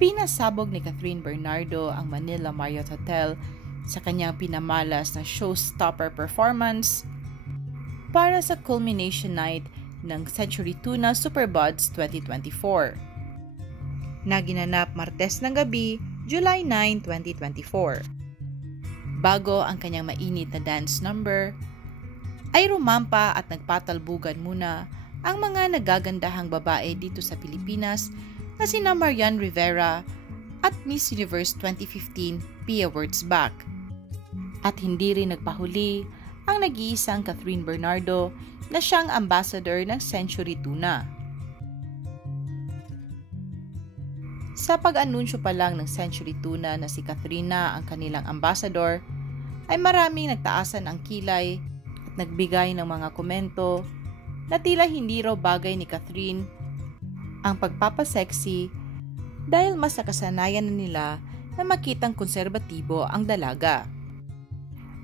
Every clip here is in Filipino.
Pinasabog ni Catherine Bernardo ang Manila Marriott Hotel sa kanyang pinamalas na showstopper performance para sa culmination night ng Century Tuna Superbuds 2024 na ginanap Martes ng gabi, July 9, 2024. Bago ang kanyang mainit na dance number, ay rumampa at nagpatalbugan muna ang mga nagagandahang babae dito sa Pilipinas na sina Marian Rivera at Miss Universe 2015 Pia Wurtzbach. At hindi rin nagpahuli ang nag-iisang Catherine Bernardo na siyang ambassador ng Century Tuna. Sa pag-anunsyo pa lang ng Century Tuna na si Catherine na ang kanilang ambassador, ay maraming nagtaasan ang kilay at nagbigay ng mga komento na tila hindi raw bagay ni Catherine ang pagpapasexy dahil mas nakasanayan na nila na makitang konserbatibo ang dalaga.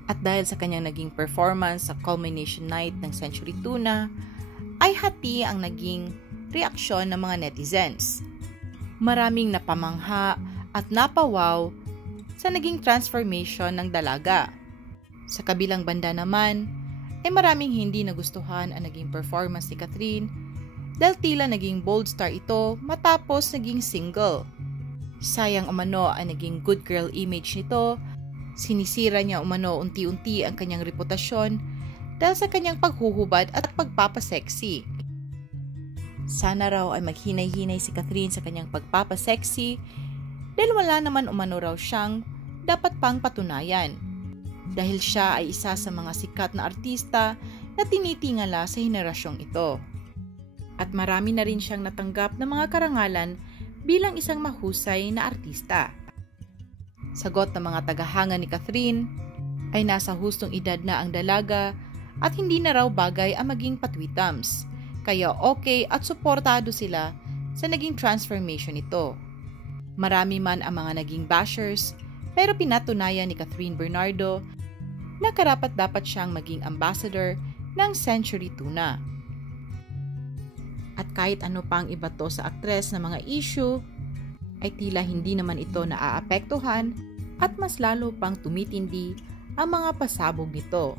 At dahil sa kanyang naging performance sa culmination night ng Century Tuna, ay hati ang naging reaksyon ng mga netizens. Maraming napamangha at napawaw sa naging transformation ng dalaga. Sa kabilang banda naman, ay maraming hindi nagustuhan ang naging performance ni Catherine dahil tila naging bold star ito matapos naging single. Sayang umano ang naging good girl image nito, sinisira niya umano unti-unti ang kanyang reputasyon dahil sa kanyang paghuhubad at pagpapasexy. Sana raw ay maghinay-hinay si Catherine sa kanyang pagpapasexy dahil wala naman umano raw siyang dapat pang patunayan. Dahil siya ay isa sa mga sikat na artista na tinitingala sa henerasyong ito. At marami na rin siyang natanggap ng mga karangalan bilang isang mahusay na artista. Sagot ng mga tagahanga ni Catherine ay nasa hustong edad na ang dalaga at hindi na raw bagay ang maging patwitams. Kaya okay at suportado sila sa naging transformation nito. Marami man ang mga naging bashers pero pinatunayan ni Catherine Bernardo na karapat-dapat siyang maging ambassador ng Century Tuna. At kahit ano pang ibato sa aktres na mga issue, ay tila hindi naman ito naaapektuhan at mas lalo pang tumitindi ang mga pasabog nito.